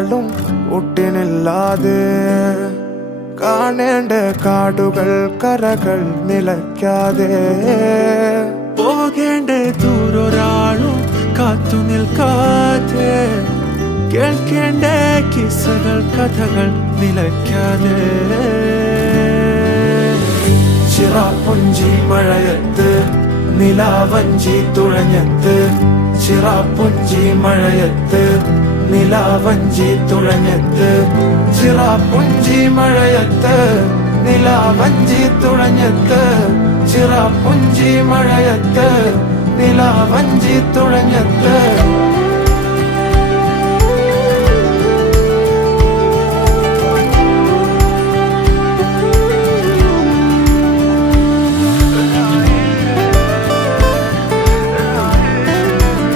ഒരാളും ഒട്ടിനില്ലാതെ കാണേണ്ട കാടുകൾ കരകൾ നിലയ്ക്കാതെ പോകേണ്ട ദൂരൊരാളും കാത്തു നിൽക്കാതെ കേൾക്കേണ്ട കിസ്സകൾ കഥകൾ നിലയ്ക്കാതെ ചിറാപ്പുഞ്ചി മഴയത്ത് നിലാവഞ്ചി തുഴഞ്ഞത്ത് ചിറാപ്പുഞ്ചി മഴയത്ത് നിലാവഞ്ചി തുഴഞ്ഞത്ത് ചിറാപ്പുഞ്ചി മഴയത്ത് നിലാവഞ്ചി തുഴഞ്ഞത്ത് ചിറാപ്പുഞ്ചി മഴയത്ത് നിലാവഞ്ചി തുഴഞ്ഞ